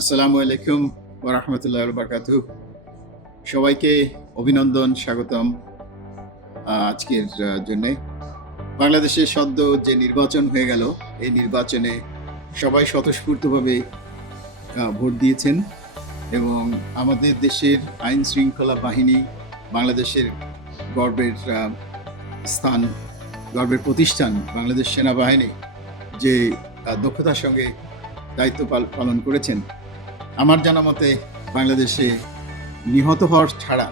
আসসালামু আলাইকুম ওয়া রাহমাতুল্লাহি ওয়া বারাকাতুহু। সবাইকে অভিনন্দন, স্বাগতম আজকের জন্যে। বাংলাদেশে সদ্য যে নির্বাচন হয়ে গেল, এই নির্বাচনে সবাই স্বতঃস্ফূর্তভাবে ভোট দিয়েছেন এবং আমাদের দেশের আইন শৃঙ্খলা বাহিনী, বাংলাদেশের গর্বের স্থান, গর্বের প্রতিষ্ঠান বাংলাদেশ সেনাবাহিনী যে দক্ষতার সঙ্গে দায়িত্ব পালন করেছেন, আমার জানা মতে বাংলাদেশে নিহত হওয়ার ছাড়া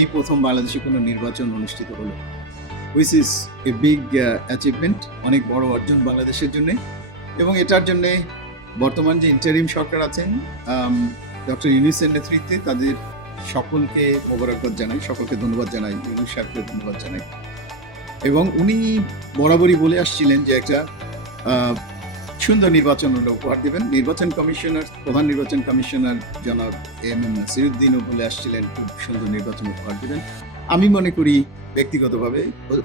এই প্রথম বাংলাদেশে কোনো নির্বাচন অনুষ্ঠিত হলো, which is a big achievement, অনেক বড় অর্জন বাংলাদেশের জন্য। এবং এটার জন্য বর্তমান যে ইন্টারিম সরকার আছেন, ডক্টর ইউনূসের নেতৃত্বে তাদের সকলকে মোবারকবাদ জানাই, সকলকে ধন্যবাদ জানাই, ইউনূস সাহেবকে ধন্যবাদ জানাই। এবং উনি বরাবরই বলে আসছিলেন যে একটা সুন্দর নির্বাচন উপহার দেবেন। প্রধান নির্বাচন কমিশনার জনাব এম এম নাসিরুদ্দিনও বলে আসছিলেন খুব সুন্দর নির্বাচন উপহার দেবেন। আমি মনে করি ব্যক্তিগতভাবে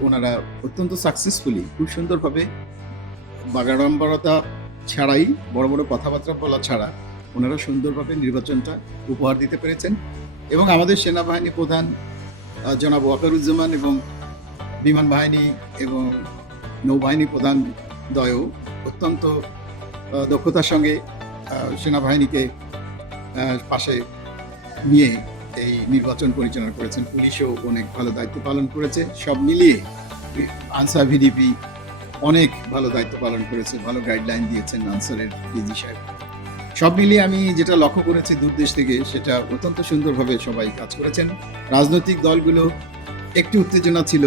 ওনারা অত্যন্ত সাকসেসফুলি, খুব সুন্দরভাবে, বাগাড়ম্বরতা ছাড়াই, বড় বড় কথাবার্তা বলা ছাড়া ওনারা সুন্দরভাবে নির্বাচনটা উপহার দিতে পেরেছেন। এবং আমাদের সেনাবাহিনী প্রধান জনাব ওয়াকারুজ্জামান এবং বিমান বাহিনী এবং নৌবাহিনী প্রধান দ্বয়ও অত্যন্ত দক্ষতার সঙ্গে সেনাবাহিনীকে পাশে নিয়ে এই নির্বাচন পরিচালনা করেছেন। পুলিশও অনেক ভালো দায়িত্ব পালন করেছে। সব মিলিয়ে আনসার ভিডিপি অনেক ভালো দায়িত্ব পালন করেছে, ভালো গাইডলাইন দিয়েছেন আনসারের ডিজি সাহেব। সব মিলিয়ে আমি যেটা লক্ষ্য করেছি দূর দেশ থেকে, সেটা অত্যন্ত সুন্দরভাবে সবাই কাজ করেছেন। রাজনৈতিক দলগুলো একটু উত্তেজনা ছিল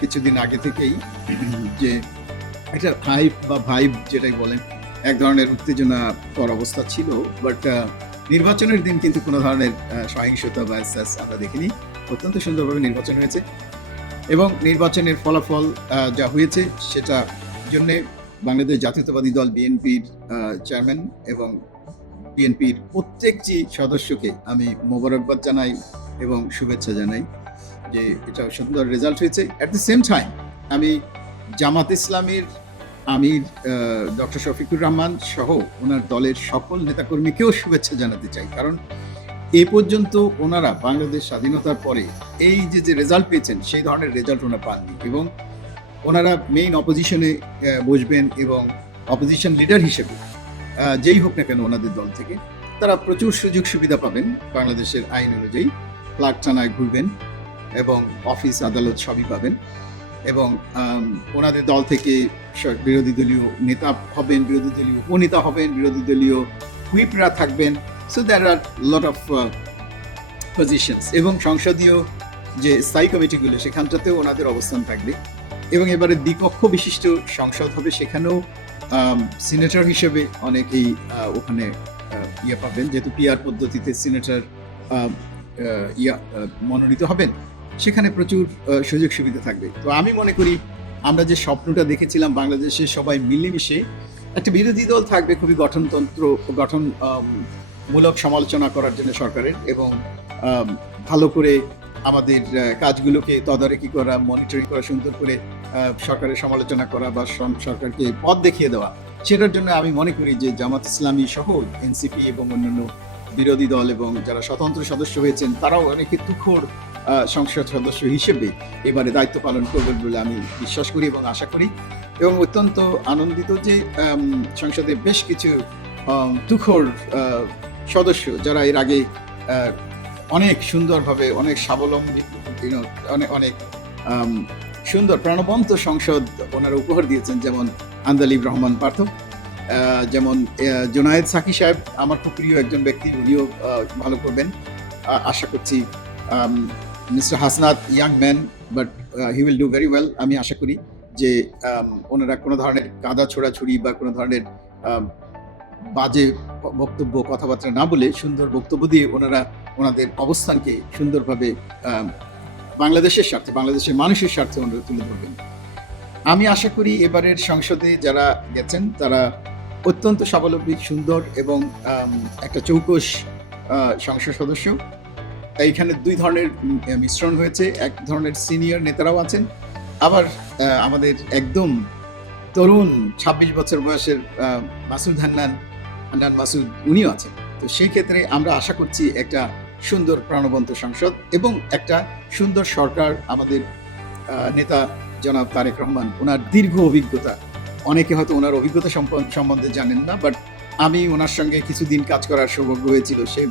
কিছুদিন আগে থেকেই, যে একটা হাইপ বা ভাইব যেটাই বলেন, এক ধরনের উত্তেজনাকর অবস্থা ছিল। বাট নির্বাচনের দিন কিন্তু কোনো ধরনের সহিংসতা বা আমরা দেখিনি। অত্যন্ত সুন্দরভাবে নির্বাচন হয়েছে এবং নির্বাচনের ফলাফল যা হয়েছে সেটা জন্যে বাংলাদেশ জাতীয়তাবাদী দল বিএনপির চেয়ারম্যান এবং বিএনপির প্রত্যেকটি সদস্যকে আমি মোবারকবাদ জানাই এবং শুভেচ্ছা জানাই যে এটা সুন্দর রেজাল্ট হয়েছে। অ্যাট দ্য সেম টাইম আমি জামাত ইসলামের আমির ডক্টর শফিকুর রহমান সহ ওনার দলের সকল নেতাকর্মীকেও শুভেচ্ছা জানাতে চাই, কারণ এ পর্যন্ত ওনারা বাংলাদেশ স্বাধীনতার পরে এই যে রেজাল্ট পেয়েছেন, সেই ধরনের রেজাল্ট ওনারা পাননি। এবং ওনারা মেইন অপোজিশনে বসবেন এবং অপোজিশন লিডার হিসেবে যেই হোক না কেন ওনাদের দল থেকে, তারা প্রচুর সুযোগ সুবিধা পাবেন বাংলাদেশের আইন অনুযায়ী। ক্লার্ক থানায় ঘুরবেন এবং অফিস আদালত সবই পাবেন। এবং ওনাদের দল থেকে বিরোধী দলীয় নেতা হবেন, বিরোধী দলীয় উপনেতা হবেন, বিরোধী দলীয় হুইপরা থাকবেন। So there are lot of positions. এবং সংসদীয় যে স্থায়ী কমিটিগুলো, সেখানটাতেও ওনাদের অবস্থান থাকবে। এবং এবারে দ্বিকক্ষ বিশিষ্ট সংসদ হবে, সেখানেও সিনেটর হিসেবে অনেকেই ওখানে ইয়ে পাবেন, যেহেতু পিআর পদ্ধতিতে সিনেটর মনোনীত হবেন, সেখানে প্রচুর সুযোগ সুবিধা থাকবে। তো আমি মনে করি আমরা যে স্বপ্নটা দেখেছিলাম বাংলাদেশে সবাই মিলেমিশে, একটা বিরোধী দল থাকবে খুবই গঠনমূলক সমালোচনা করার জন্য সরকারের, এবং ভালো করে আমাদের কাজগুলোকে তদারকি করা, মনিটরিং করা, সুন্দর করে সরকারের সমালোচনা করা বা সরকারকে পথ দেখিয়ে দেওয়া। সেটার জন্য আমি মনে করি যে জামাত ইসলামী সহ এনসিপি এবং অন্যান্য বিরোধী দল এবং যারা স্বতন্ত্র সদস্য হয়েছেন, তারাও অনেকে তুখোড় সংসদ সদস্য হিসেবে এবারে দায়িত্ব পালন করবেন বলে আমি বিশ্বাস করি এবং আশা করি। এবং অত্যন্ত আনন্দিত যে সংসদে বেশ কিছু তুখোড় সদস্য, যারা এর আগে অনেক সুন্দরভাবে, অনেক স্বাবলম্বী, অনেক সুন্দর প্রাণবন্ত সংসদ ওনারা উপহার দিয়েছেন, যেমন আন্দালিব রহমান পার্থ, যেমন জোনায়েদ সাকি সাহেব, আমার খুব প্রিয় একজন ব্যক্তি, উনিও ভালো করবেন আশা করছি। Mister Hasnat, young man, but he will do very well. আমি আশা করি যে ওনারা কোনো ধরনের কাদা ছোড়াছুড়ি বা কোনো ধরনের বাজে বক্তব্য, কথাবার্তা না বলে সুন্দর বক্তব্য দিয়ে ওনারা ওনাদের অবস্থানকে সুন্দরভাবে বাংলাদেশের স্বার্থে, বাংলাদেশের মানুষের স্বার্থে ওনারা তুলে ধরবেন। আমি আশা করি এবারের সংসদে যারা গেছেন তারা অত্যন্ত স্বাবলম্বী, সুন্দর এবং একটা চৌকস সংসদ সদস্য। এইখানে দুই ধরনের মিশ্রণ হয়েছে, এক ধরনের সিনিয়র নেতারাও আছেন, আবার আমাদের একদম তরুণ ২৬ বছর বয়সের মাসুদ হান্নান মাসুদ, উনিও আছেন। তো সেই ক্ষেত্রে আমরা আশা করছি একটা সুন্দর প্রাণবন্ত সংসদ এবং একটা সুন্দর সরকার। আমাদের নেতা জনাব তারেক রহমান, ওনার দীর্ঘ অভিজ্ঞতা, অনেকে হয়তো ওনার অভিজ্ঞতা সম্বন্ধে জানেন না, বাট আমি ওনার সঙ্গে কিছুদিন কাজ করার সৌভাগ্য হয়েছিল। সে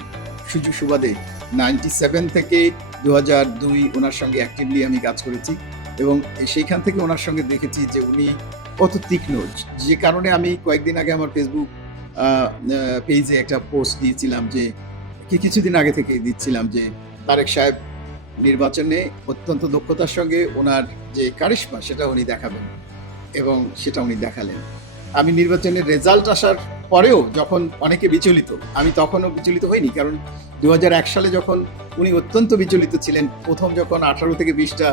সুযোগ সুবাদে 97 থেকে 2002 ওনার সঙ্গে অ্যাক্টিভলি আমি কাজ করেছি এবং সেইখান থেকে ওনার সঙ্গে দেখেছি যে উনি কত তীক্ষ্ণ, যে কারণে আমি কয়েকদিন আগে আমার ফেসবুক পেজে একটা পোস্ট দিয়েছিলাম, যে কিছুদিন আগে থেকে দিচ্ছিলাম যে তারেক সাহেব নির্বাচনে অত্যন্ত দক্ষতার সঙ্গে ওনার যে কারিশমা সেটা উনি দেখাবেন এবং সেটা উনি দেখালেন। আমি নির্বাচনের রেজাল্ট আসার পরেও যখন অনেকে বিচলিত, আমি তখনও বিচলিত হইনি, কারণ 2001 সালে যখন উনি অত্যন্ত বিচলিত ছিলেন, প্রথম যখন 18 থেকে 20টা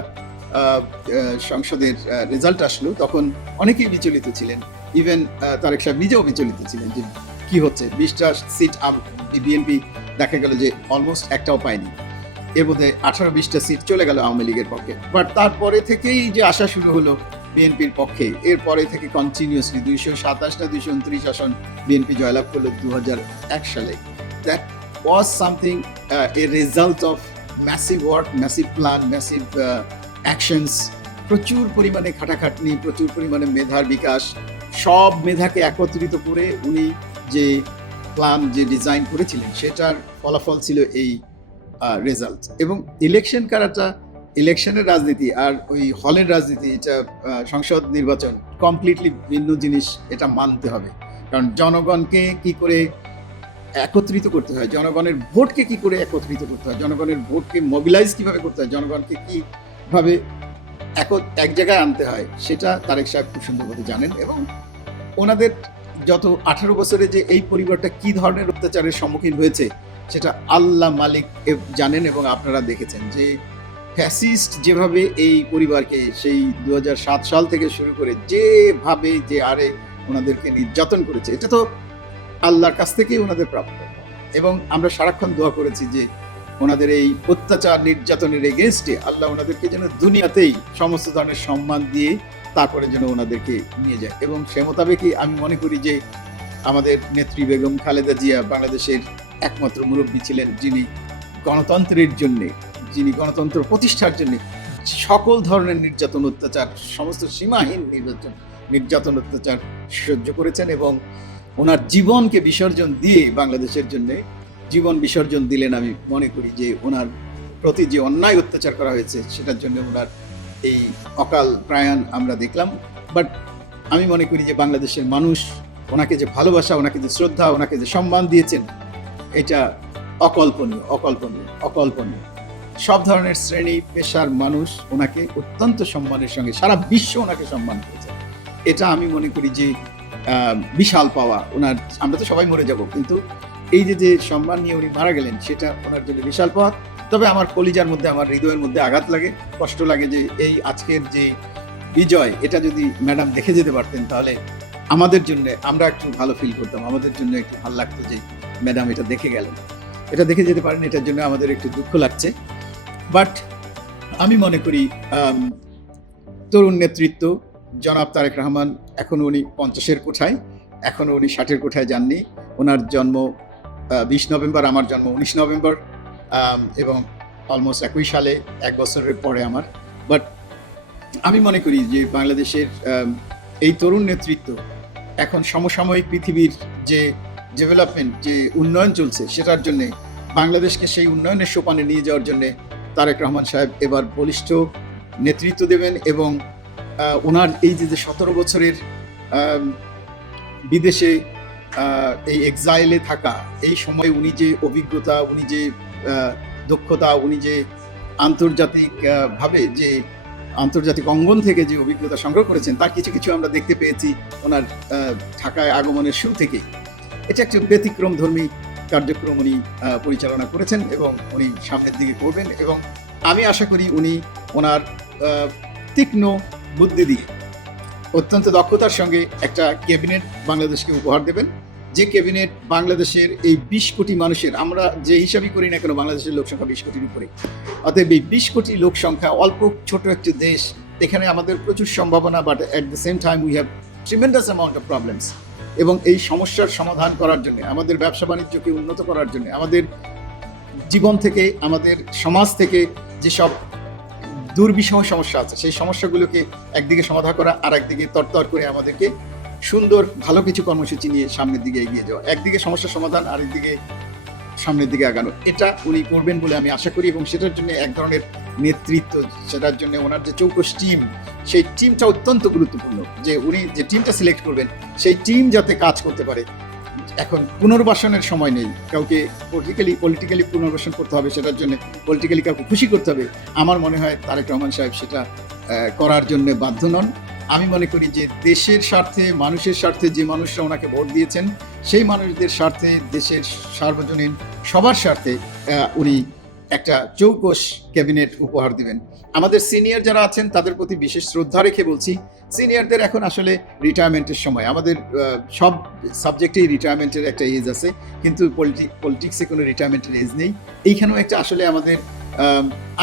সংসদের রেজাল্ট আসলো তখন অনেকেই বিচলিত ছিলেন। ইভেন তারেক সাহেব নিজেও বিচলিত ছিলেন যে কি হচ্ছে, 20টা সিট বিএনপি দেখা গেল যে অলমোস্ট একটাও পায়নি, এর মধ্যে 18-20টা সিট চলে গেল আওয়ামী লীগের পক্ষে। বাট তারপরে থেকেই যে আসা শুরু হলো বিএনপির পক্ষে, এরপরে থেকে কন্টিনিউসলি 227 না 229 আসন বিএনপি জয়লাভ করলো 2001 সালে। That was something, a result of massive work, massive plan, massive actions, প্রচুর পরিমাণে খাটাখাটনি, প্রচুর পরিমাণে মেধার বিকাশ, সব মেধাকে একত্রিত করে উনি যে প্ল্যান, যে ডিজাইন করেছিলেন, সেটার ফলাফল ছিল এই রেজাল্ট। এবং ইলেকশন কারাটা, ইলেকশনের রাজনীতি আর ওই হলের রাজনীতি, এটা সংসদ নির্বাচন কমপ্লিটলি ভিন্ন জিনিস, এটা মানতে হবে। কারণ জনগণকে কি করে একত্রিত করতে হয়, জনগণের ভোটকে কি করে একত্রিত করতে হয়, জনগণের ভোটকে মোবিলাইজ কিভাবে করতে হয়, জনগণকে কিভাবে এক জায়গায় আনতে হয়, সেটা তারেক সাহেব খুব সুন্দরভাবে জানেন। এবং ওনাদের যত 18 বছরে যে এই পরিবারটা কি ধরনের অত্যাচারের সম্মুখীন হয়েছে সেটা আল্লাহ মালিক জানেন এবং আপনারা দেখেছেন যে ফ্যাসিস্ট যেভাবে এই পরিবারকে সেই 2007 সাল থেকে শুরু করে যেভাবে যে আরে ওনাদেরকে নির্যাতন করেছে, এটা তো আল্লাহর কাছ থেকেই ওনাদের প্রাপ্য। এবং আমরা সারাক্ষণ দোয়া করেছি যে ওনাদের এই অত্যাচার নির্যাতনের এগেনস্টে আল্লাহ ওনাদেরকে যেন দুনিয়াতেই সমস্ত ধরনের সম্মান দিয়ে তারপরে যেন ওনাদেরকে নিয়ে যায়। এবং সে মোতাবেকই আমি মনে করি যে আমাদের নেত্রী বেগম খালেদা জিয়া বাংলাদেশের একমাত্র মুরব্বী ছিলেন, যিনি গণতন্ত্রের জন্যে, যিনি গণতন্ত্র প্রতিষ্ঠার জন্য সকল ধরনের নির্যাতন অত্যাচার, সমস্ত সীমাহীন নির্যাতন অত্যাচার সহ্য করেছেন এবং ওনার জীবনকে বিসর্জন দিয়ে বাংলাদেশের জন্য জীবন বিসর্জন দিলেন। আমি মনে করি যে ওনার প্রতি যে অন্যায় অত্যাচার করা হয়েছে সেটার জন্য ওনার এই অকাল প্রয়াণ আমরা দেখলাম। বাট আমি মনে করি যে বাংলাদেশের মানুষ ওনাকে যে ভালোবাসা, ওনাকে যে শ্রদ্ধা, ওনাকে যে সম্মান দিয়েছেন, এটা অকল্পনীয়, অকল্পনীয়, অকল্পনীয়। সব ধরনের শ্রেণী পেশার মানুষ ওনাকে অত্যন্ত সম্মানের সঙ্গে, সারা বিশ্ব ওনাকে সম্মান করেছে। এটা আমি মনে করি যে বিশাল পাওয়া ওনার। আমরা তো সবাই মরে যাব, কিন্তু এই যে সম্মান নিয়ে উনি মারা গেলেন, সেটা ওনার জন্য বিশাল পাওয়া। তবে আমার কলিজার মধ্যে, আমার হৃদয়ের মধ্যে আঘাত লাগে, কষ্ট লাগে যে এই আজকের যে বিজয়, এটা যদি ম্যাডাম দেখে যেতে পারতেন তাহলে আমাদের জন্য, আমরা একটু ভালো ফিল করতাম, আমাদের জন্য একটু ভালো লাগতো যে ম্যাডাম এটা দেখে গেলেন। এটা দেখে যেতে পারেন, এটার জন্য আমাদের একটু দুঃখ লাগছে। বাট আমি মনে করি তরুণ নেতৃত্ব জনাব তারেক রহমান, এখনও উনি 50-এর কোঠায়, এখনও উনি 60-এর কোঠায় যাননি। ওনার জন্ম 20 নভেম্বর, আমার জন্ম 19 নভেম্বর, এবং অলমোস্ট একই সালে, 1 বছরের পরে আমার। বাট আমি মনে করি যে বাংলাদেশের এই তরুণ নেতৃত্ব এখন সমসাময়িক পৃথিবীর যে ডেভেলপমেন্ট, যে উন্নয়ন চলছে, সেটার জন্যে বাংলাদেশকে সেই উন্নয়নের সোপানে নিয়ে যাওয়ার জন্যে তারেক রহমান সাহেব এবার বলিষ্ঠ নেতৃত্ব দেবেন। এবং ওনার এই যে 17 বছরের বিদেশে এই এক্সাইলে থাকা, এই সময় উনি যে অভিজ্ঞতা, উনি যে দক্ষতা, উনি যে আন্তর্জাতিকভাবে যে আন্তর্জাতিক অঙ্গন থেকে যে অভিজ্ঞতা সংগ্রহ করেছেন, তার কিছু কিছু আমরা দেখতে পেয়েছি ওনার ঢাকায় আগমনের শুরু থেকে। এটা একটা ব্যতিক্রমধর্মী কার্যক্রম উনি পরিচালনা করেছেন এবং উনি সামনের দিকে করবেন। এবং আমি আশা করি উনি ওনার তীক্ষ্ণ বুদ্ধি দিয়ে অত্যন্ত দক্ষতার সঙ্গে একটা ক্যাবিনেট বাংলাদেশকে উপহার দেবেন, যে ক্যাবিনেট বাংলাদেশের এই 20 কোটি মানুষের, আমরা যে হিসাবই করি না কেন বাংলাদেশের লোক সংখ্যা 20 কোটির উপরে, অতএব এই 20 কোটি লোক সংখ্যা, অল্প ছোট একটি দেশ, এখানে আমাদের প্রচুর সম্ভাবনা, but at the same time we have tremendous amount of problems. এবং এই সমস্যার সমাধান করার জন্য, আমাদের ব্যবসা বাণিজ্যকে উন্নত করার জন্য, আমাদের জীবন থেকে, আমাদের সমাজ থেকে যেসব দুর্বিষহ সমস্যা আছে সেই সমস্যাগুলোকে একদিকে সমাধান করা, আর একদিকে তরতর করে আমাদেরকে সুন্দর ভালো কিছু কর্মসূচি নিয়ে সামনের দিকে এগিয়ে যাওয়া, একদিকে সমস্যা সমাধান, আরেকদিকে সামনের দিকে আগানো। এটা উনি করবেন বলে আমি আশা করি, এবং সেটার জন্য এক ধরনের নেতৃত্ব, সেটার জন্য ওনার যে চৌকস টিম, সেই টিমটা অত্যন্ত গুরুত্বপূর্ণ। যে উনি যে টিমটা সিলেক্ট করবেন সেই টিম যাতে কাজ করতে পারে। এখন পুনর্বাসনের সময় নেই, কাউকে পলিটিক্যালি পুনর্বাসন করতে হবে, সেটার জন্য পলিটিক্যালি কাউকে খুশি করতে হবে। আমার মনে হয় তারেক রহমান সাহেব সেটা করার জন্য বাধ্য নন। আমি মনে করি যে দেশের স্বার্থে, মানুষের স্বার্থে, যে মানুষরা ওনাকে ভোট দিয়েছেন সেই মানুষদের স্বার্থে, দেশের সার্বজনীন সবার স্বার্থে উনি একটা চৌকস ক্যাবিনেট উপহার দিবেন। আমাদের সিনিয়র যারা আছেন তাদের প্রতি বিশেষ শ্রদ্ধা রেখে বলছি, সিনিয়রদের এখন আসলে রিটায়ারমেন্টের সময়। আমাদের সব সাবজেক্টেই রিটায়ারমেন্টের একটা এজ আছে, কিন্তু পলিটিক্সে কোনো রিটায়ারমেন্টের এজ নেই। এইখানেও একটা আসলে আমাদের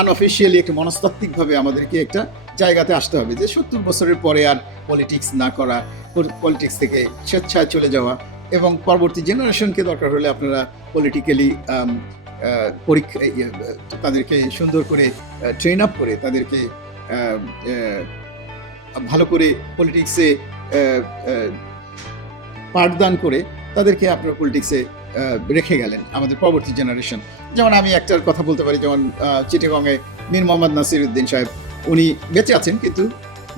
আনঅফিসিয়ালি একটা মনস্তাত্ত্বিকভাবে আমাদেরকে একটা জায়গাতে আসতে হবে যে 70 বছরের পরে আর পলিটিক্স না করা, পলিটিক্স থেকে স্বেচ্ছায় চলে যাওয়া, এবং পরবর্তী জেনারেশনকে দরকার হলে আপনারা পলিটিক্যালি পরীক্ষা, তাদেরকে সুন্দর করে ট্রেন আপ করে, তাদেরকে ভালো করে পলিটিক্সে পাঠদান করে তাদেরকে আপনারা পলিটিক্সে রেখে গেলেন আমাদের পরবর্তী জেনারেশন। যেমন আমি একটার কথা বলতে পারি, যেমন চিটাগংয়ে মীর মোহাম্মদ নাসির উদ্দিন সাহেব, উনি বেঁচে আছেন কিন্তু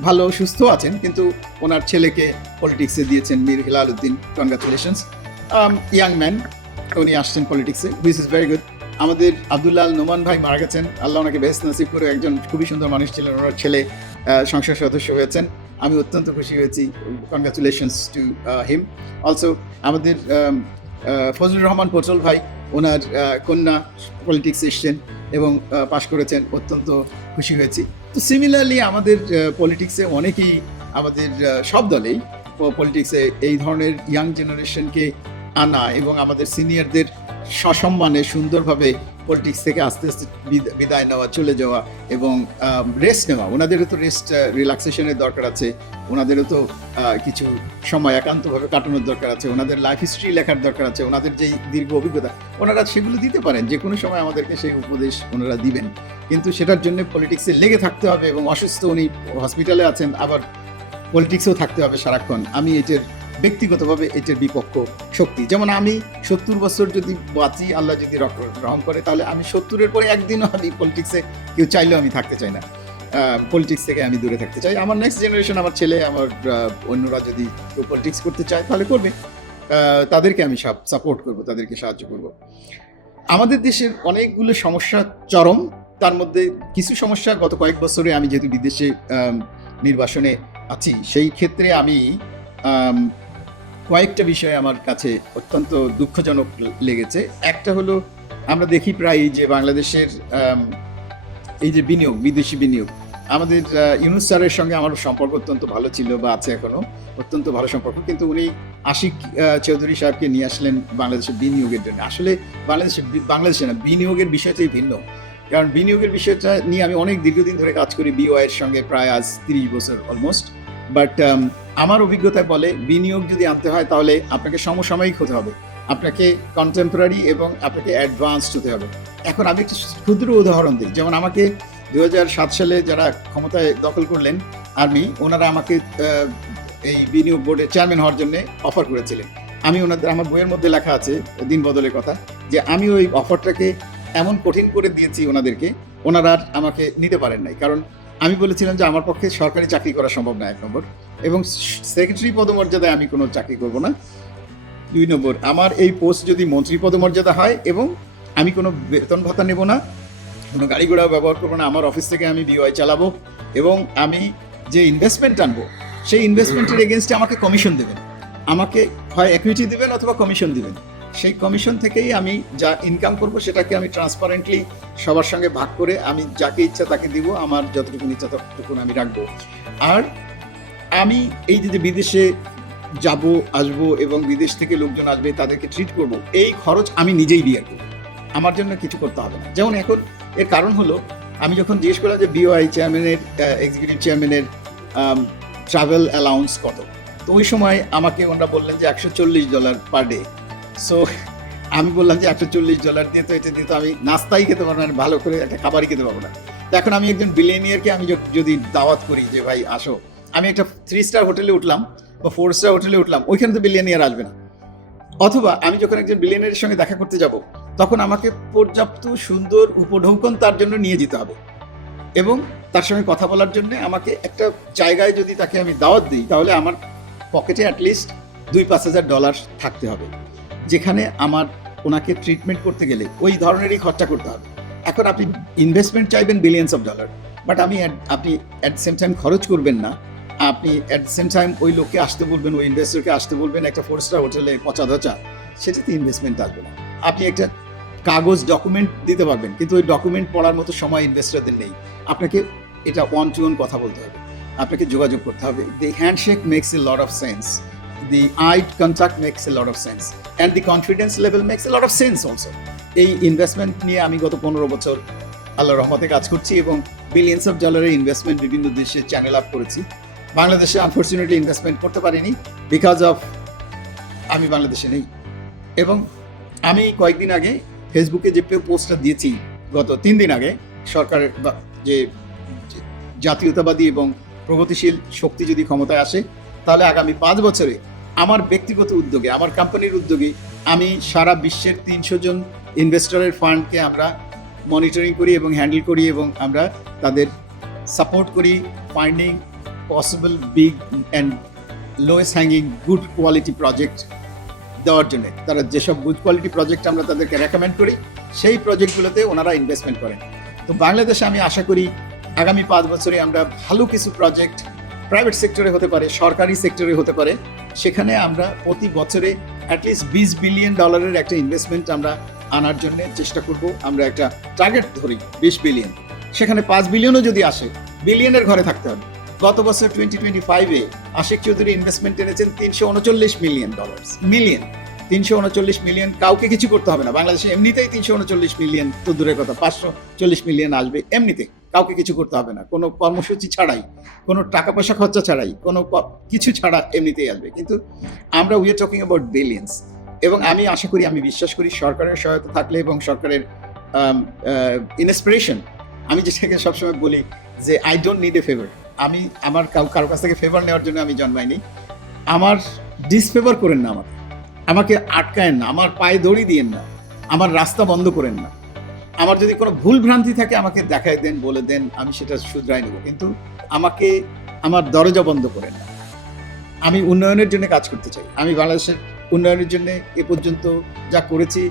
ভালো সুস্থ আছেন, কিন্তু ওনার ছেলেকে পলিটিক্সে দিয়েছেন, Mir Hilal Uddin. Congratulations, young man, উনি আসছেন পলিটিক্সে, হুইচ ইজ ভেরি গুড। আমাদের আব্দুল্লাহ নোমান ভাই মারা গেছেন, আল্লাহ ওনাকে বেহেশত নসিব করে, একজন খুবই সুন্দর মানুষ ছিলেন। ওনার ছেলে সংসদ সদস্য হয়েছেন, আমি অত্যন্ত খুশি হয়েছি। Congratulations to him. অলসো আমাদের ফজলুর রহমান পটল ভাই, ওনার কন্যা পলিটিক্সে এসছেন এবং পাশ করেছেন, অত্যন্ত খুশি হয়েছি। তো সিমিলারলি আমাদের পলিটিক্সে অনেকেই, আমাদের সব দলেই পলিটিক্সে এই ধরনের ইয়াং জেনারেশনকে আনা এবং আমাদের সিনিয়রদের সসম্মানে সুন্দরভাবে পলিটিক্স থেকে আস্তে আস্তে বিদায় নেওয়া, চলে যাওয়া এবং রেস্ট নেওয়া। ওনাদেরও তো রেস্ট, রিল্যাক্সেশনের দরকার আছে, ওনাদেরও তো কিছু সময় একান্তভাবে কাটানোর দরকার আছে, ওনাদের লাইফ হিস্ট্রি লেখার দরকার আছে, ওনাদের যেই দীর্ঘ অভিজ্ঞতা ওনারা সেগুলো দিতে পারেন, যে কোনো সময় আমাদেরকে সেই উপদেশ ওনারা দিবেন। কিন্তু সেটার জন্য পলিটিক্সে লেগে থাকতে হবে, এবং অসুস্থ উনি হসপিটালে আছেন, আবার পলিটিক্সেও থাকতে হবে সারাক্ষণ। আমি এটার ব্যক্তিগতভাবে এটার বিপক্ষ শক্তি। যেমন আমি 70 বছর যদি বাঁচি, আল্লাহ যদি রহম করে, তাহলে আমি 70-এর পরে একদিনও আমি পলিটিক্সে, কেউ চাইলেও আমি থাকতে চাই না, পলিটিক্স থেকে আমি দূরে থাকতে চাই। আমার নেক্সট জেনারেশন, আমার ছেলে, আমার অন্যরা যদি কেউ পলিটিক্স করতে চায় তাহলে করবে, তাদেরকে আমি সব সাপোর্ট করব, তাদেরকে সাহায্য করব। আমাদের দেশের অনেকগুলো সমস্যা চরম, তার মধ্যে কিছু সমস্যা গত কয়েক বছরে, আমি যেহেতু বিদেশে নির্বাসনে আছি, সেই ক্ষেত্রে আমি কয়েকটা বিষয় আমার কাছে অত্যন্ত দুঃখজনক লেগেছে। একটা হলো, আমরা দেখি প্রায় যে বাংলাদেশের এই যে বিনিয়োগ, বিদেশি বিনিয়োগ, আমাদের ইউনুস স্যারের সঙ্গে আমার সম্পর্ক অত্যন্ত ভালো ছিল, বা আছে এখনো অত্যন্ত ভালো সম্পর্ক, কিন্তু উনি আশিক চৌধুরী সাহেবকে নিয়ে আসলেন বাংলাদেশের বিনিয়োগের জন্য। আসলে বাংলাদেশে না, বিনিয়োগের বিষয়টাই ভিন্ন, কারণ বিনিয়োগের বিষয়টা নিয়ে আমি অনেক দীর্ঘদিন ধরে কাজ করি বিওআইয়ের সঙ্গে, প্রায় আজ 30 বছর অলমোস্ট। বাট আমার অভিজ্ঞতায় বলে, বিনিয়োগ যদি আনতে হয় তাহলে আপনাকে সমসাময়িক হতে হবে, আপনাকে কন্টেম্পোরারি এবং আপনাকে অ্যাডভান্সড হতে হবে। এখন আমি একটি ক্ষুদ্র উদাহরণ দিই। যেমন আমাকে 2007 সালে যারা ক্ষমতায় দখল করলেন আর্মি, ওনারা আমাকে এই বিনিয়োগ বোর্ডের চেয়ারম্যান হওয়ার জন্য অফার করেছিলেন। আমি ওনাদের, আমার বইয়ের মধ্যে লেখা আছে দিন বদলের কথা, যে আমি ওই অফারটাকে এমন কঠিন করে দিয়েছি ওনাদেরকে, ওনারা আর আমাকে নিতে পারেন নাই। কারণ আমি বলেছিলাম যে আমার পক্ষে সরকারি চাকরি করা সম্ভব না, 1 নম্বর, এবং সেক্রেটারি পদমর্যাদায় আমি কোনো চাকরি করব না, 2 নম্বর, আমার এই পোস্ট যদি মন্ত্রী পদমর্যাদা হয় এবং আমি কোনো বেতন ভাতা নেব না, কোনো গাড়ি ঘোড়া ব্যবহার করবো না, আমার অফিস থেকে আমি বিওআই চালাবো, এবং আমি যে ইনভেস্টমেন্ট আনবো সেই ইনভেস্টমেন্টের এগেনস্টে আমাকে কমিশন দেবেন, আমাকে হয় ইকুইটি দেবেন অথবা কমিশন দেবেন। সেই কমিশন থেকেই আমি যা ইনকাম করব সেটাকে আমি ট্রান্সপারেন্টলি সবার সঙ্গে ভাগ করে আমি যাকে ইচ্ছা তাকে দিব, আমার যতটুকু ইচ্ছা ততটুকুন আমি রাখবো। আর আমি এই যে বিদেশে যাব, আসবো এবং বিদেশ থেকে লোকজন আসবে, তাদেরকে ট্রিট করব, এই খরচ আমি নিজেই বিয়ার করব, আমার জন্য কিছু করতে হবে না। যেমন এখন এর কারণ হলো, আমি যখন জিজ্ঞেস করলাম যে বিওআই চেয়ারম্যানের, এক্সিকিউটিভ চেয়ারম্যানের ট্রাভেল অ্যালাউন্স কত, তো ওই সময় আমাকে ওনারা বললেন যে $140 পার ডে। সো আমি বললাম যে $140 দিয়ে তো এটা দিয়ে তো আমি নাস্তাই খেতে পারবো না, ভালো করে একটা খাবারই খেতে পারবো না। তো এখন আমি একজন বিলিয়নিয়ারকে আমি যদি দাওয়াত করি যে ভাই আসো, আমি একটা 3 স্টার হোটেলে উঠলাম বা 4 স্টার হোটেলে উঠলাম, ওইখানে তো বিলিয়নিয়ার আসবে না। অথবা আমি যখন একজন বিলিয়নিয়ারের সঙ্গে দেখা করতে যাব, তখন আমাকে পর্যাপ্ত সুন্দর উপঢৌকন তার জন্য নিয়ে যেতে হবে, এবং তার সঙ্গে কথা বলার জন্য আমাকে একটা জায়গায় যদি তাকে আমি দাওয়াত দিই, তাহলে আমার পকেটে অ্যাটলিস্ট $2-5,000 থাকতে হবে, যেখানে আমার ওনাকে ট্রিটমেন্ট করতে গেলে ওই ধরনেরই খরচা করতে হবে। এখন আপনি ইনভেস্টমেন্ট চাইবেন বিলিয়ন্স অফ ডলার, বাট আপনি অ্যাট দ্য সেম টাইম খরচ করবেন না। আপনি অ্যাট দ্য সেম টাইম ওই লোককে আসতে বলবেন, ওই ইনভেস্টরকে আসতে বলবেন একটা 4 স্টার হোটেলে পচা ধচা, সেটাতে ইনভেস্টমেন্ট আসবে না। আপনি একটা কাগজ ডকুমেন্ট দিতে পারবেন, কিন্তু ওই ডকুমেন্ট পড়ার মতো সময় ইনভেস্টরদের নেই। আপনাকে এটা 1-to-1 কথা বলতে হবে, আপনাকে যোগাযোগ করতে হবে। The handshake makes a lot of sense, the eye contact makes a lot of sense, and the confidence level makes a lot of sense also. এই ইনভেস্টমেন্ট নিয়ে আমি গত 15 বছর আল্লাহর রহমতে কাজ করছি, এবং বিলিয়ন্স অফ ডলারের ইনভেস্টমেন্ট বিভিন্ন দেশে চ্যানেল আপ করেছি। বাংলাদেশে আনফর্চুনেটলি ইনভেস্টমেন্ট করতে পারিনি, বিকজ অফ আমি বাংলাদেশে নেই। এবং আমি কয়েকদিন আগে ফেসবুকে যে পোস্টটা দিয়েছি গত 3 দিন আগে, সরকারের যে জাতীয়তাবাদী এবং প্রগতিশীল শক্তি যদি ক্ষমতায় আসে, তাহলে আগামী 5 বছরে আমার ব্যক্তিগত উদ্যোগে, আমার কোম্পানির উদ্যোগে আমি সারা বিশ্বের 300 জন ইনভেস্টরের ফান্ডকে আমরা মনিটরিং করি এবং হ্যান্ডেল করি, এবং আমরা তাদের সাপোর্ট করি finding possible big and lowest hanging good quality project দেওয়ার জন্য। তারা যেসব গুড কোয়ালিটি প্রজেক্ট আমরা তাদেরকে রেকমেন্ড করি, সেই প্রজেক্টগুলোতে ওনারা ইনভেস্টমেন্ট করেন। তো বাংলাদেশে আমি আশা করি আগামী 5 বছরে আমরা ভালো কিছু প্রজেক্ট প্রাইভেট সেক্টরে হতে পারে, সরকারি সেক্টরে হতে পারে, সেখানে আমরা প্রতি বছরে অ্যাটলিস্ট $20 বিলিয়ন একটা ইনভেস্টমেন্ট আমরা আনার জন্য চেষ্টা করব। আমরা একটা টার্গেট ধরি 20 বিলিয়ন, সেখানে 5 বিলিয়নও যদি আসে, বিলিয়নের ঘরে থাকতে হবে। গত বছর 2025-এ আশিক চৌধুরী ইনভেস্টমেন্ট এনেছেন $339 মিলিয়ন। 339 মিলিয়ন কাউকে কিছু করতে হবে না। বাংলাদেশে এমনিতেই 339 মিলিয়ন তো দূরের কথা, 540 মিলিয়ন আসবে এমনিতে, কাউকে কিছু করতে হবে না, কোনো কর্মসূচি ছাড়াই, কোনো টাকা পয়সা খরচা ছাড়াই, কোনো কিছু ছাড়া এমনিতেই আসবে। কিন্তু আমরা we are talking about billions. এবং আমি আশা করি, আমি বিশ্বাস করি সরকারের সহায়তা থাকলে এবং সরকারের ইন্সপিরেশন, আমি যেটাকে সবসময় বলি যে I don't need a favour. আমি কারো কাছ থেকে ফেভার নেওয়ার জন্য আমি জন্মাইনি। আমার ডিসফেভার করেন না, আমাকে আটকায়েন না, আমার পায়ে দড়ি দিয়েন না, আমার রাস্তা বন্ধ করেন না। আমার যদি কোনো ভুল ভ্রান্তি থাকে আমাকে দেখায় দেন, বলে দেন, আমি সেটা শুধরাই নেব, কিন্তু আমাকে আমার দরজা বন্ধ করেন না। আমি উন্নয়নের জন্য কাজ করতে চাই। আমি বাংলাদেশের উন্নয়নের জন্য এ পর্যন্ত যা করেছি,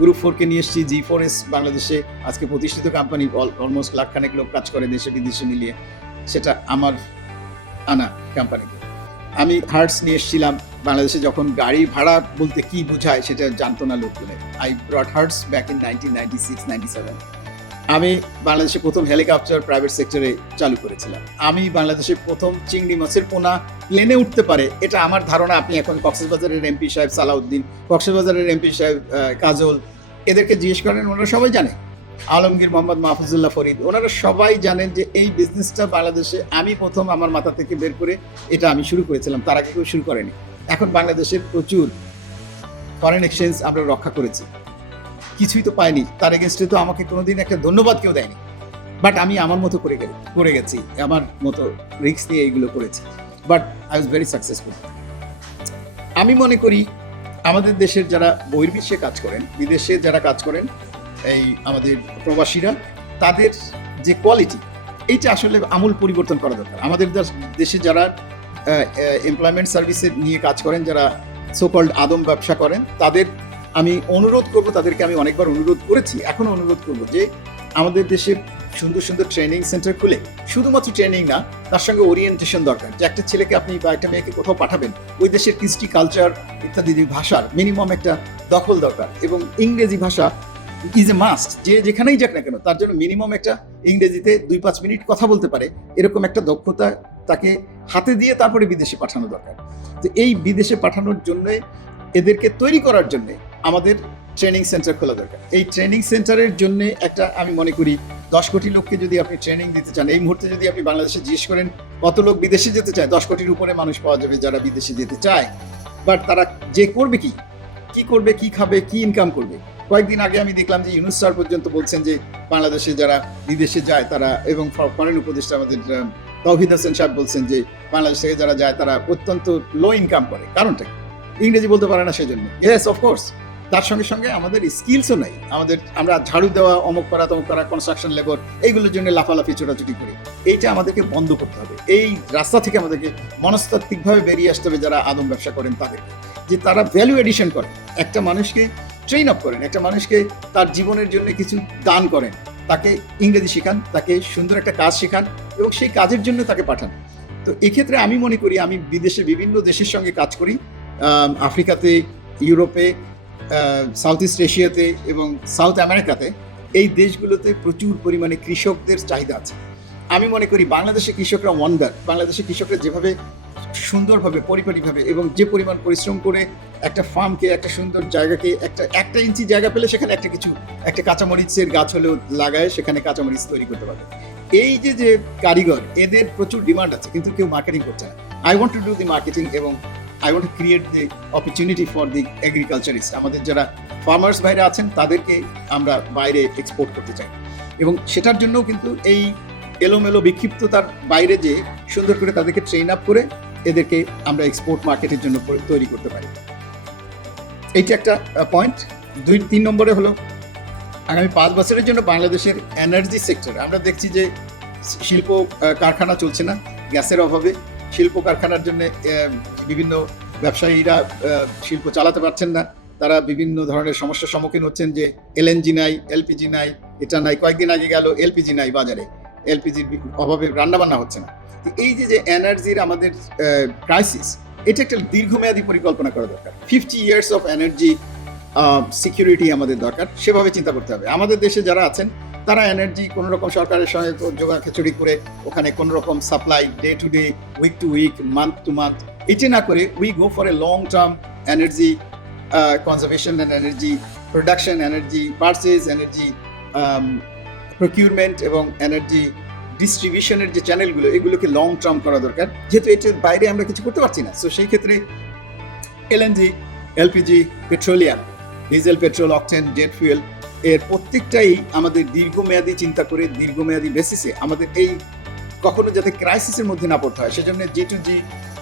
গ্রুপ 4-কে নিয়ে এসেছি, G4S বাংলাদেশে আজকে প্রতিষ্ঠিত কোম্পানি, অলমোস্ট লাখখানেক লোক কাজ করে দেশে বিদেশে মিলিয়ে, সেটা আমার আনা কোম্পানিতে। আমি হার্টস নিয়ে এসেছিলাম বাংলাদেশে, যখন গাড়ি ভাড়া বলতে কি বোঝায় সেটা জানতো না লোকগুলো। I brought hearts back in 1996-97। আমি বাংলাদেশে প্রথম হেলিকপ্টার প্রাইভেট সেক্টরে চালু করেছিলাম। আমি বাংলাদেশের প্রথম চিংড়ি মাছের পোনা প্লেনে উঠতে পারে, এটা আমার ধারণা। আপনি এখন কক্সবাজারের এমপি সাহেব সালাউদ্দিন, কক্সবাজারের এমপি সাহেব কাজল, এদেরকে জিজ্ঞেস করেন, ওনারা সবাই জানে। আলমগীর মোহাম্মদ মাহফুজুল্লাহ ফরিদ, ওনারা সবাই জানেন যে এই বিজনেসটা বাংলাদেশে আমি প্রথম আমার মাথা থেকে বের করে এটা আমি শুরু করেছিলাম, তার আগে কেউ শুরু করেনি। এখন বাংলাদেশের প্রচুর ফরেন এক্সচেঞ্জ আমরা রক্ষা করেছি, কিছুই তো পাইনি, তার এগেনস্টে তো আমাকে কোনোদিন একটা ধন্যবাদ কেউ দেয়নি। বাট আমি আমার মতো করে গেছি, আমার মতো রিস্ক নিয়ে এইগুলো করেছি, but I was very successful. আমি মনে করি আমাদের দেশের যারা বহির্বিশ্বে কাজ করেন, বিদেশে যারা কাজ করেন, এই আমাদের প্রবাসীরা, তাদের যে কোয়ালিটি, এইটা আসলে আমূল পরিবর্তন করা দরকার। আমাদের দেশে যারা এমপ্লয়মেন্ট সার্ভিসে নিয়ে কাজ করেন, যারা সোকল্ড আদম ব্যবসা করেন, তাদের আমি অনুরোধ করব, তাদেরকে আমি অনেকবার অনুরোধ করেছি, এখনও অনুরোধ করব যে আমাদের দেশে সুন্দর সুন্দর ট্রেনিং সেন্টার খুলে, শুধুমাত্র ট্রেনিং না, তার সঙ্গে ওরিয়েন্টেশন দরকার। যে একটা ছেলেকে আপনি বা একটা মেয়েকে কোথাও পাঠাবেন, ওই দেশের কৃষ্টি, কালচার ইত্যাদি ভাষার মিনিমাম একটা দখল দরকার, এবং ইংরেজি ভাষা ইজ এ মাস্ট। যে যেখানেই যাক না কেন, তার জন্য মিনিমাম একটা ইংরেজিতে 2-5 মিনিট কথা বলতে পারে, এরকম একটা দক্ষতা তাকে হাতে দিয়ে তারপরে বিদেশে পাঠানো দরকার। তো এই বিদেশে পাঠানোর জন্য, এদেরকে তৈরি করার জন্য আমাদের ট্রেনিং সেন্টার খোলা দরকার। এই ট্রেনিং সেন্টারের জন্য একটা আমি মনে করি 10 কোটি লোককে যদি আপনি ট্রেনিং দিতে চান, এই মুহূর্তে যদি আপনি বাংলাদেশে জিজ্ঞেস করেন কত লোক বিদেশে যেতে চায়, 10 কোটির উপরে মানুষ পাওয়া যাবে যারা বিদেশে যেতে চায়। বাট তারা যে করবে কি করবে, কি খাবে, কি ইনকাম করবে। কয়েকদিন আগে আমি দেখলাম যে ইউনুস স্যার পর্যন্ত বলছেন যে বাংলাদেশে যারা বিদেশে যায় তারা, এবং ফরেন উপদেষ্টা আমাদের তৌহিদ হোসেন সাহেব বলছেন যে বাংলাদেশ থেকে যারা যায় তারা অত্যন্ত লো ইনকাম করে। কারণটা কি? ইংরেজি বলতে পারে না সেজন্য। Yes, of course. তার সঙ্গে সঙ্গে আমাদের স্কিলসও নাই। আমরা ঝাড়ু দেওয়া, অমুক করা, তমুক করা, কনস্ট্রাকশন লেবার, এইগুলোর জন্য লাফালাফি ছোটাছুটি করি। এইটা আমাদেরকে বন্ধ করতে হবে। এই রাস্তা থেকে আমাদেরকে মনস্তাত্ত্বিকভাবে বেরিয়ে আসতে হবে যারা আদম ব্যবসা করেন তাদের, যে তারা ভ্যালু এডিশন করেন, একটা মানুষকে ট্রেন আপ করেন, একটা মানুষকে তার জীবনের জন্য কিছু দান করেন, তাকে ইংরেজি শেখান, তাকে সুন্দর একটা কাজ শেখান এবং সেই কাজের জন্য তাকে পাঠান। তো এক্ষেত্রে আমি মনে করি, আমি বিদেশে বিভিন্ন দেশের সঙ্গে কাজ করি, আফ্রিকাতে, ইউরোপে, সাউথ ইস্ট এশিয়াতে এবং সাউথ আমেরিকাতে। এই দেশগুলোতে প্রচুর পরিমাণে কৃষকদের চাহিদা আছে। আমি মনে করি বাংলাদেশে কৃষকরা ওয়ান্ডার। বাংলাদেশে কৃষকরা যেভাবে সুন্দরভাবে, পরিপাটিভাবে এবং যে পরিমাণ পরিশ্রম করে একটা ফার্মকে, একটা সুন্দর জায়গাকে, একটা ইঞ্চি জায়গা পেলে সেখানে একটা কাঁচামরিচের গাছ হলেও লাগায় সেখানে কাঁচামরিচ তৈরি করতে পারবে। এই যে কারিগর, এদের প্রচুর ডিমান্ড আছে, কিন্তু কেউ মার্কেটিং করছে না। I want to do the marketing এবং I want to create the opportunity for the agriculturists. আমাদের যারা ফার্মার্স বাইরে আছেন তাদেরকে আমরা বাইরে এক্সপোর্ট করতে চাই, এবং সেটার জন্য কিন্তু এই এলোমেলো বিক্ষিপ্ততার বাইরে যে সুন্দর করে তাদেরকে ট্রেন আপ করে এদেরকে আমরা এক্সপোর্ট মার্কেটের জন্য তৈরি করতে পারি। এইটা একটা পয়েন্ট। 2-3 নম্বরে হলো আগামী 5 বছরের জন্য বাংলাদেশের এনার্জি সেক্টর, আমরা দেখছি যে শিল্প কারখানা চলছে না গ্যাসের অভাবে। শিল্প কারখানার জন্য বিভিন্ন ব্যবসায়ীরা শিল্প চালাতে পারছেন না, তারা বিভিন্ন ধরনের সমস্যার সম্মুখীন হচ্ছেন, যে এলএনজি নাই, এলপিজি নাই, এটা নাই। কয়েকদিন আগে গেল এলপিজি নাই বাজারে, এলপিজির অভাবে রান্নাবান্না হচ্ছে না। এই যে এনার্জির আমাদের ক্রাইসিস, এটা একটা দীর্ঘমেয়াদী পরিকল্পনা করা দরকার। 50 years অফ এনার্জি সিকিউরিটি আমাদের দরকার, সেভাবে চিন্তা করতে হবে। আমাদের দেশে যারা আছেন তারা এনার্জি কোনো রকম সরকারের সঙ্গে জোগাড়ি করে ওখানে কোনো রকম supply, day to day, week to week, month to month, এটা না করে we go for a long term energy conservation and energy production, energy purchase, energy procurement এবং এনার্জি ডিস্ট্রিবিউশনের যে চ্যানেলগুলো, এগুলোকে লং টার্ম করা দরকার, যেহেতু এটার বাইরে আমরা কিছু করতে পারছি না। সো সেই ক্ষেত্রে LNG, LPG, petroleum, diesel, petrol, octane, jet fuel, এর প্রত্যেকটাই আমাদের দীর্ঘমেয়াদী চিন্তা করে, দীর্ঘমেয়াদী বেসিসে আমাদের এই কখনো যাতে ক্রাইসিসের মধ্যে না পড়তে হয়, সেজন্য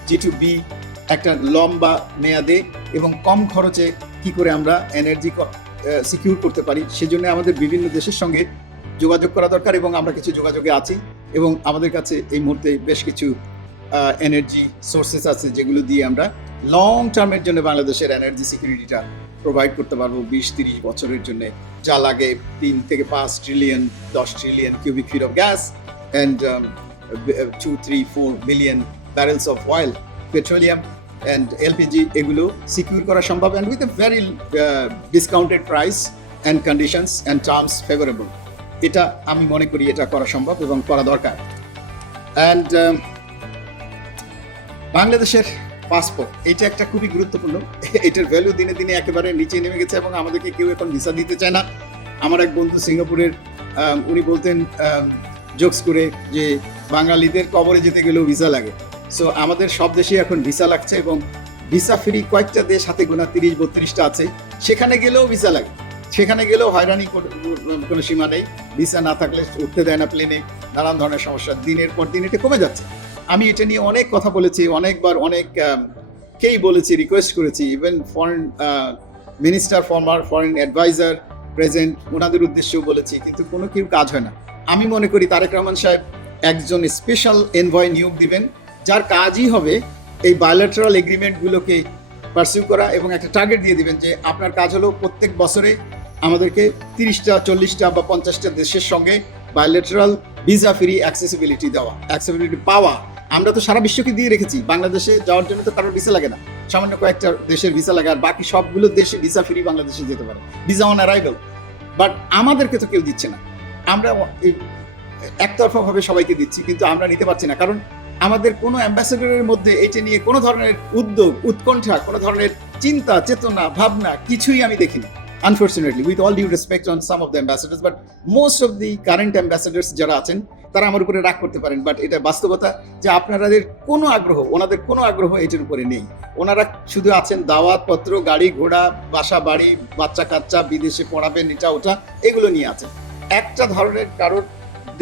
G2B একটা লম্বা মেয়াদে এবং কম খরচে কি করে আমরা এনার্জি সিকিউর করতে পারি, সেজন্য আমাদের বিভিন্ন দেশের সঙ্গে যোগাযোগ করা দরকার, এবং আমরা কিছু যোগাযোগে আছি, এবং আমাদের কাছে এই মুহূর্তে বেশ কিছু এনার্জি সোর্সেস আছে যেগুলো দিয়ে আমরা লং টার্মের জন্য বাংলাদেশের এনার্জি সিকিউরিটিটা প্রোভাইড করতে পারবো। 20-30 বছরের জন্য যা লাগে 3 থেকে 5 trillion, 10 trillion cubic feet of gas and 2-3-4 million ব্যারেলস of oil, petroleum and LPG, এগুলো সিকিউর করা সম্ভব, and with a very discounted price and conditions and terms favourable. এটা আমি মনে করি এটা করা সম্ভব এবং করা দরকার। অ্যান্ড বাংলাদেশের পাসপোর্ট, এটা একটা খুবই গুরুত্বপূর্ণ। এটার ভ্যালু দিনে দিনে একেবারে নিচে নেমে গেছে এবং আমাদেরকে কেউ এখন ভিসা দিতে চায় না। আমার এক বন্ধু সিঙ্গাপুরের, উনি বলতেন জোকস করে যে বাঙালিদের কবরে যেতে গেলেও ভিসা লাগে। সো আমাদের সব দেশে এখন ভিসা লাগছে, এবং ভিসা ফ্রি কয়েকটা দেশ হাতে গোনা 30-32টা আছে, সেখানে গেলেও ভিসা লাগে। সেখানে গেলেও হয়রানি কোনো সীমা নেই, ভিসা না থাকলে উঠতে দেয় না প্লেনে, নানান ধরনের সমস্যা, দিনের পর দিন এটা কমে যাচ্ছে। আমি এটা নিয়ে অনেক কথা বলেছি, অনেকবার অনেককেই বলেছি, রিকোয়েস্ট করেছি, even foreign minister, former foreign adviser, present, ওনাদের উদ্দেশ্যেও বলেছি, কিন্তু কোনো কেউ কাজ হয় না। আমি মনে করি তারেক রহমান সাহেব একজন স্পেশাল এনভয় নিয়োগ দিবেন, যার কাজই হবে এই বায়োলেটারাল এগ্রিমেন্টগুলোকে পারসিউ করা, এবং একটা টার্গেট দিয়ে দিবেন যে আপনার কাজ হলো প্রত্যেক বছরে আমাদেরকে 30টা, 40টা বা 50টা দেশের সঙ্গে বায়োলেটারাল ভিসা ফ্রি অ্যাক্সেসিবিলিটি দেওয়া, অ্যাক্সেসিবিলিটি পাওয়া। আমরা তো সারা বিশ্বকে দিয়ে রেখেছি, বাংলাদেশে যাওয়ার জন্য তো কারোর ভিসা লাগে না, সামান্য কয়েকটা দেশের ভিসা লাগে, আর বাকি সবগুলো দেশে ভিসা ফ্রি বাংলাদেশে যেতে পারে, ভিসা অন অ্যারাইভাল। বাট আমাদেরকে তো কেউ দিচ্ছে না, আমরা একতরফাভাবে সবাইকে দিচ্ছি, কিন্তু আমরা নিতে পারছি না, কারণ আমাদের কোনো অ্যাম্বাসেডরের মধ্যে এটা নিয়ে কোনো ধরনের উদ্যোগ, উৎকণ্ঠা, কোনো ধরনের চিন্তা, চেতনা, ভাবনা কিছুই আমি দেখিনি। unfortunately, with all due respect on some of the ambassadors, but most of the current ambassadors যারা আছেন তারা আমার উপরে রাগ করতে পারেন, বাট এটা বাস্তবতা যে ওনাদের কোনো আগ্রহ এটার উপরে নেই। ওনারা শুধু আছেন দাওয়াতপত্র, গাড়ি ঘোড়া, বাসা বাড়ি, বাচ্চা কাচ্চা, বিদেশে পড়াবেন, এটা ওটা, এগুলো নিয়ে আছেন। একটা ধরনের কারোর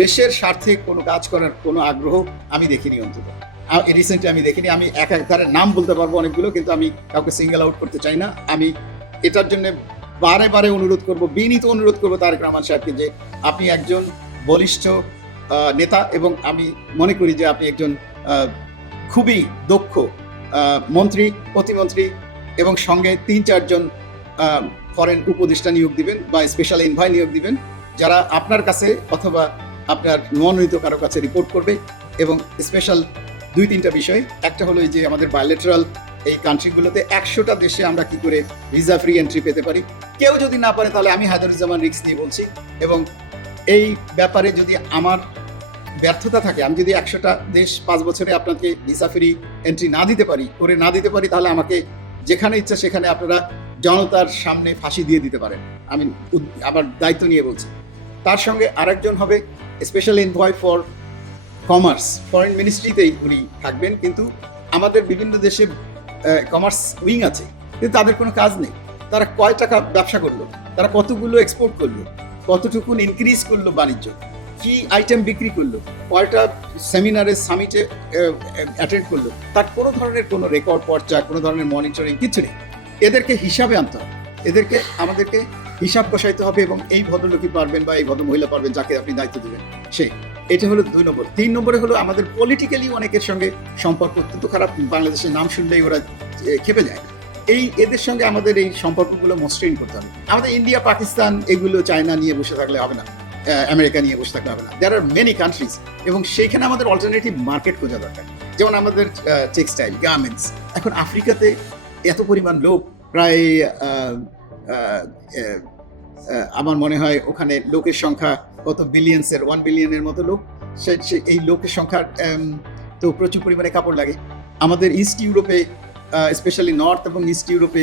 দেশের স্বার্থে কোনো কাজ করার কোনো আগ্রহ আমি দেখিনি অন্তত। রিসেন্টলি আমি দেখিনি। আমি এক তার নাম বলতে পারবো অনেকগুলো, কিন্তু আমি কাউকে সিঙ্গেল আউট করতে চাই না। আমি এটার জন্য বারে বারে বিনীত অনুরোধ করবো তারেক রহমান সাহেবকে যে আপনি একজন বলিষ্ঠ নেতা, এবং আমি মনে করি যে আপনি একজন খুবই দক্ষ মন্ত্রী, প্রতিমন্ত্রী, এবং সঙ্গে 3-4 জন ফরেন উপদেষ্টা নিয়োগ দিবেন বা স্পেশাল এনভয় নিয়োগ দিবেন, যারা আপনার কাছে অথবা আপনার মনোনীত কারো কাছে রিপোর্ট করবে। এবং স্পেশাল 2-3টা বিষয়, একটা হলো যে আমাদের বায়োলেটারাল এই কান্ট্রিগুলোতে 100টা দেশে আমরা কি করে ভিসা ফ্রি এন্ট্রি পেতে পারি। কেউ যদি না পারে তাহলে আমি হায়দারুজ্জামান রিস্ক নিয়ে বলছি, এবং এই ব্যাপারে যদি আমার ব্যর্থতা থাকে, আমি যদি 100টা দেশ 5 বছরে আপনাকে ভিসা ফ্রি এন্ট্রি না দিতে পারি, তাহলে আমাকে যেখানে ইচ্ছা সেখানে আপনারা জনতার সামনে ফাঁসি দিয়ে দিতে পারেন। আমি আমার দায়িত্ব নিয়ে বলছি। তার সঙ্গে আরেকজন হবে special envoy for commerce, foreign মিনিস্ট্রিতেই উনি থাকবেন, কিন্তু আমাদের বিভিন্ন দেশে কমার্স উইং আছে, কিন্তু তাদের কোনো কাজ নেই। তারা কয় টাকা ব্যবসা করলো, তারা কতগুলো এক্সপোর্ট করলো, কতটুকু ইনক্রিজ করলো বাণিজ্য, কি আইটেম বিক্রি করলো, কয়টা সেমিনারে সামিটে অ্যাটেন্ড করলো, তার কোনো ধরনের কোনো রেকর্ড পর্চা, কোনো ধরনের মনিটরিং কিছু নেই। এদেরকে হিসাবে আনতে হবে, আমাদেরকে হিসাব কষাইতে হবে, এবং এই ভদ্রলোকই পারবেন বা এই ভদ্র মহিলা পারবেন যাকে আপনি দায়িত্ব দেবেন সে। এটা হলো 2 নম্বর। 3 নম্বরে হলো আমাদের পলিটিক্যালি অনেকের সঙ্গে সম্পর্ক অত্যন্ত খারাপ। বাংলাদেশের নাম শুনলেই ওরা খেপে যায়। এদের সঙ্গে আমাদের এই সম্পর্কগুলো মসৃণ করতে হবে। আমাদের ইন্ডিয়া, পাকিস্তান, এগুলো চায়না নিয়ে বসে থাকলে হবে না, আমেরিকা নিয়ে বসে থাকলে হবে না। দেয়ার আর মেনি কান্ট্রিজ, এবং সেইখানে আমাদের অল্টারনেটিভ মার্কেট খোঁজা দরকার। যেমন আমাদের টেক্সটাইল, গার্মেন্টস, এখন আফ্রিকাতে এত পরিমাণ লোক, প্রায় আমার মনে হয় ওখানে লোকের সংখ্যা কত বিলিয়ন্সের, 1 বিলিয়নের মতো লোক। এই লোকের সংখ্যা তো প্রচুর পরিমাণে কাপড় লাগে। আমাদের ইস্ট ইউরোপে, স্পেশালি নর্থ এবং ইস্ট ইউরোপে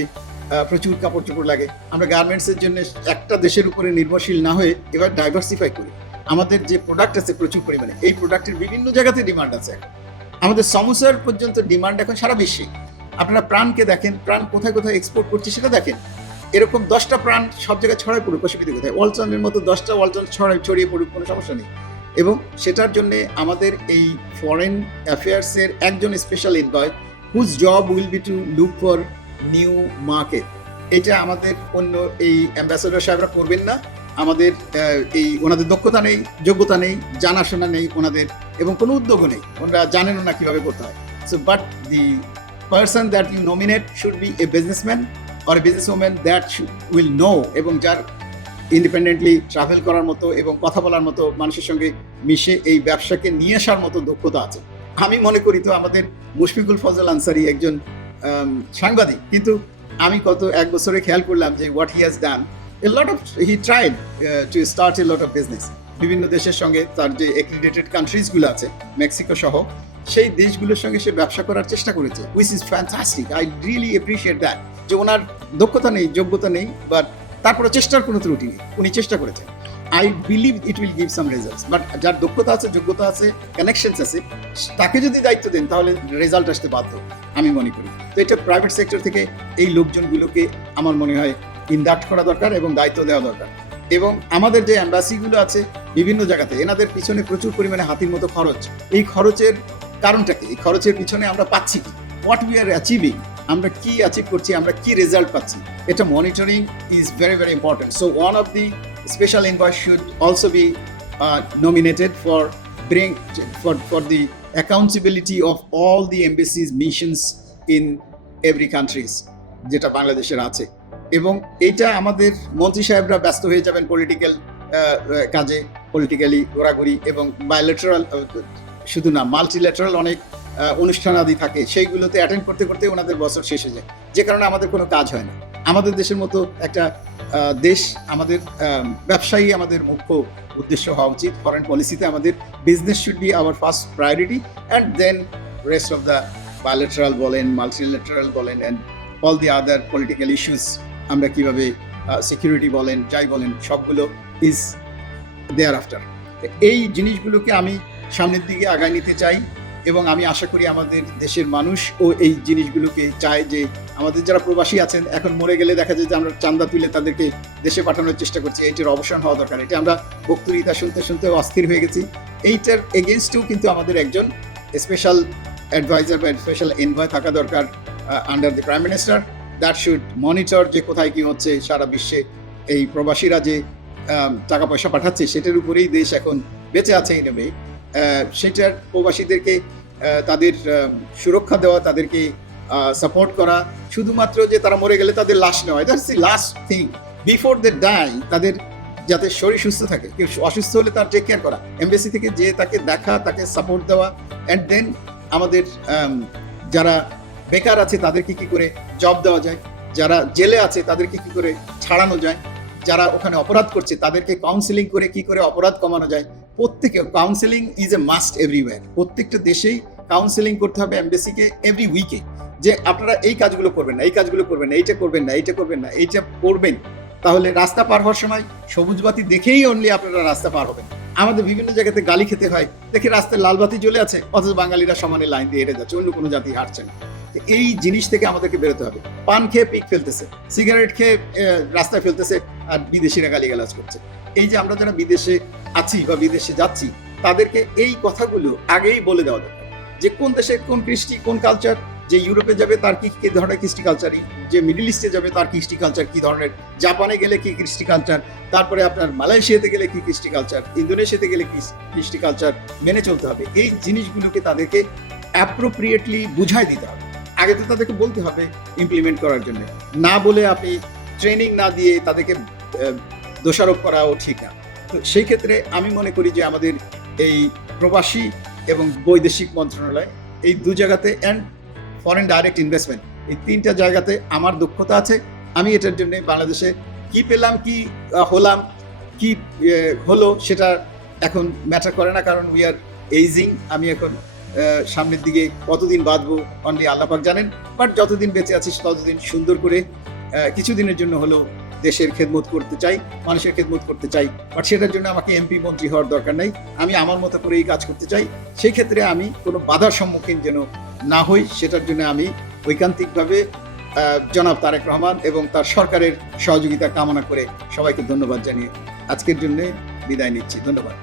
প্রচুর কাপড় চোপড় লাগে। আমরা গার্মেন্টসের জন্য একটা দেশের উপরে নির্ভরশীল না হয়ে এবার ডাইভার্সিফাই করি। আমাদের যে প্রোডাক্ট আছে প্রচুর পরিমাণে, এই প্রোডাক্টের বিভিন্ন জায়গাতে ডিমান্ড আছে। আমাদের সমস্যার পর্যন্ত ডিমান্ড এখন সারা বিশ্বে। আপনারা প্রাণকে দেখেন, প্রাণ কোথায় কোথায় এক্সপোর্ট করছে সেটা দেখেন। এরকম 10টা প্রাণ সব জায়গায় ছড়ায় পড়ুক, অসুবিধা কোথায়? ওয়ালটনের মতো 10টা ওয়ালটন ছড়িয়ে পড়ুক, কোনো সমস্যা নেই। এবং সেটার জন্য আমাদের এই ফরেন অ্যাফেয়ার্সের একজন special envoy, whose job will be to look for new market. এটা আমাদের অন্য এই অ্যাম্বাসেডর সাহেবরা করবেন না। আমাদের ওনাদের দক্ষতা নেই, যোগ্যতা নেই, জানাশোনা নেই ওনাদের, এবং কোনো উদ্যোগও নেই। ওনারা জানেনও না কীভাবে করতে হয়। So but the person that you nominate should be a businessman or a businesswoman that will know, এবং যার ইন্ডিপেন্ডেন্টলি ট্রাভেল করার মতো এবং কথা বলার মতো, মানুষের সঙ্গে মিশে এই ব্যবসাকে নিয়ে আসার মতো দক্ষতা আছে। আমি মনে করি তো আমাদের মুশফিকুল ফজল আনসারি একজন সাংবাদিক, কিন্তু আমি গত 1 বছরে খেয়াল করলাম যে what he has done, he tried to start a lot of business বিভিন্ন দেশের সঙ্গে। তার যে accredited countries-গুলো আছে, মেক্সিকো সহ, সেই দেশগুলোর সঙ্গে সে ব্যবসা করার চেষ্টা করেছে, which is fantastic. I really appreciate that. যে ওনার দক্ষতা নেই, যোগ্যতা নেই, বাট তারপরে চেষ্টার কোনো ত্রুটি নেই, উনি চেষ্টা করেছেন। I believe it will give some results. But যার দক্ষতা আছে, যোগ্যতা আছে, কানেকশনস আছে, তাকে যদি দায়িত্ব দেন তাহলে রেজাল্ট আসতে বাধ্য, আমি মনে করি। তো এটা প্রাইভেট সেক্টর থেকে এই লোকজনগুলোকে আমার মনে হয় ইনডাক্ট করা দরকার এবং দায়িত্ব দেওয়া দরকার। এবং আমাদের যে অ্যাম্বাসিগুলো আছে বিভিন্ন জায়গাতে, এনাদের পিছনে প্রচুর পরিমাণে হাতির মতো খরচ। এই খরচের কারণটা কি? এই খরচের পিছনে আমরা পাচ্ছি কি? হোয়াট উই আর অ্যাচিভিং, আমরা কি অ্যাচিভ করছি, আমরা কি রেজাল্ট পাচ্ছি, এটা monitoring is very very important. So one of the special envoy should also be nominated for the accountability of all the embassies missions in every countries যেটা বাংলাদেশের আছে। এবং এটা আমাদের মন্ত্রী সাহেবরা ব্যস্ত হয়ে যাবেন পলিটিক্যাল কাজে, পলিটিক্যালি ঘোরাঘুরি, এবং বায়োলেটারাল শুধু না, মাল্টিল্যাটারাল অনেক অনুষ্ঠান আদি থাকে, সেইগুলোতে অ্যাটেন্ড করতে করতে ওনাদের বছর শেষ হয়ে যায়, যে কারণে আমাদের কোনো কাজ হয় না। আমাদের দেশের মতো একটা দেশ, আমাদের ব্যবসায়ী আমাদের মুখ্য উদ্দেশ্য হওয়া উচিত। ফরেন পলিসিতে আমাদের business should be our first priority, and then rest of the bilateral বলেন, মাল্টিল্যাটারাল বলেন, and all the other political issues আমরা কীভাবে সিকিউরিটি বলেন, যাই বলেন, সবগুলো ইজ দেয়ার আফটার। এই জিনিসগুলোকে আমি সামনের দিকে আগায় নিতে চাই এবং আমি আশা করি আমাদের দেশের মানুষও এই জিনিসগুলোকে চায় যে আমাদের যারা প্রবাসী আছেন এখন মরে গেলে দেখা যায় যে আমরা চাঁদা তুলে তাদেরকে দেশে পাঠানোর চেষ্টা করছি, এইটার অবসান হওয়া দরকার। এটা আমরা বক্তৃতা শুনতে শুনতে অস্থির হয়ে গেছি। এইটার এগেনস্টেও কিন্তু আমাদের একজন স্পেশাল অ্যাডভাইজার বা স্পেশাল এনভয় থাকা দরকার under the prime minister, that should monitor যে কোথায় কী হচ্ছে সারা বিশ্বে। এই প্রবাসীরা যে টাকা পয়সা পাঠাচ্ছে সেটার উপরেই দেশ এখন বেঁচে আছে এই নেমে, সেটার প্রবাসীদেরকে তাদের সুরক্ষা দেওয়া, তাদেরকে সাপোর্ট করা, শুধুমাত্র যে তারা মরে গেলে তাদের লাশ নেওয়া, that's the last thing before they die. তাদের যাতে শরীর সুস্থ থাকে, কেউ অসুস্থ হলে তার টেক কেয়ার করা, এমবেসি থেকে যে তাকে দেখা, তাকে সাপোর্ট দেওয়া। অ্যান্ড দেন আমাদের যারা বেকার আছে তাদেরকে কি করে জব দেওয়া যায়, যারা জেলে আছে তাদেরকে কি করে ছাড়ানো যায়, যারা ওখানে অপরাধ করছে তাদেরকে কাউন্সিলিং করে কি করে অপরাধ কমানো যায়। প্রত্যেকে counselling is a must everywhere. প্রত্যেকটা দেশেই কাউন্সিলিং করতে হবে এমবেসিকে এভরি উইকে, যে আপনারা এই কাজগুলো করবেন না, এই কাজগুলো করবেন না, এইটা করবেন না, এইটা করবেন না, এইটা করবেন। তাহলে রাস্তা পার হওয়ার সময় সবুজ বাতি দেখেই অনলি আপনারা রাস্তা পার হবেন। আমাদের বিভিন্ন জায়গাতে গালি খেতে হয়, দেখি রাস্তায় লাল বাতি জ্বলে আছে অথচ বাঙালিরা সমানে লাইন দিয়ে হেঁটে যাচ্ছে, অন্য কোনো জাতি হাঁটছে না। এই জিনিস থেকে আমাদেরকে বেরোতে হবে। পান খেয়ে পিক ফেলতেছে, সিগারেট খেয়ে রাস্তায় ফেলতেছে, আর বিদেশিরা গালিগালাজ করছে। এই যে আমরা যারা বিদেশে আছি বা বিদেশে যাচ্ছি তাদেরকে এই কথাগুলো আগেই বলে দেওয়া দরকার, যে কোন দেশে কোন কৃষ্টি, কোন কালচার। যে ইউরোপে যাবে তার কি ধরনের কৃষ্টি কালচারই, যে মিডল ইস্টে যাবে তার কৃষ্টি কালচার কি ধরনের, জাপানে গেলে কি কৃষ্টি কালচার, তারপরে আপনার মালয়েশিয়াতে গেলে কি কৃষ্টি কালচার, ইন্দোনেশিয়াতে গেলে কি কৃষ্টি কালচার মেনে চলতে হবে। এই জিনিসগুলোকে তাদেরকে অ্যাপ্রোপ্রিয়েটলি বুঝাই দিতে হবে। আগে তো তাদেরকে বলতে হবে ইমপ্লিমেন্ট করার জন্য, না বলে আপনি ট্রেনিং না দিয়ে তাদেরকে দোষারোপ করাও ঠিক না। তো সেই ক্ষেত্রে আমি মনে করি যে আমাদের এই প্রবাসী এবং বৈদেশিক মন্ত্রণালয় এই দু জায়গাতে, অ্যান্ড ফরেন ডাইরেক্ট ইনভেস্টমেন্ট, এই তিনটা জায়গাতে আমার দক্ষতা আছে। আমি এটার জন্য বাংলাদেশে কি পেলাম, কি হলাম, কি হলো সেটা এখন ম্যাটার করে না, কারণ উই আর এইজিং। আমি এখন সামনের দিকে কতদিন বাঁচবো অনলি আল্লাহ পাক জানেন, বাট যতদিন বেঁচে আছি ততদিন সুন্দর করে কিছুদিনের জন্য হলেও দেশের খেদমত করতে চাই, মানুষের খেদমত করতে চাই। বাট সেটার জন্য আমাকে এমপি মন্ত্রী হওয়ার দরকার নাই, আমি আমার মতো করেই কাজ করতে চাই। সেই ক্ষেত্রে আমি কোনো বাধার সম্মুখীন যেন না হই, সেটার জন্য আমি ঐকান্তিকভাবে জনাব তারেক রহমান এবং তার সরকারের সহযোগিতা কামনা করে সবাইকে ধন্যবাদ জানিয়ে আজকের জন্য বিদায় নিচ্ছি। ধন্যবাদ।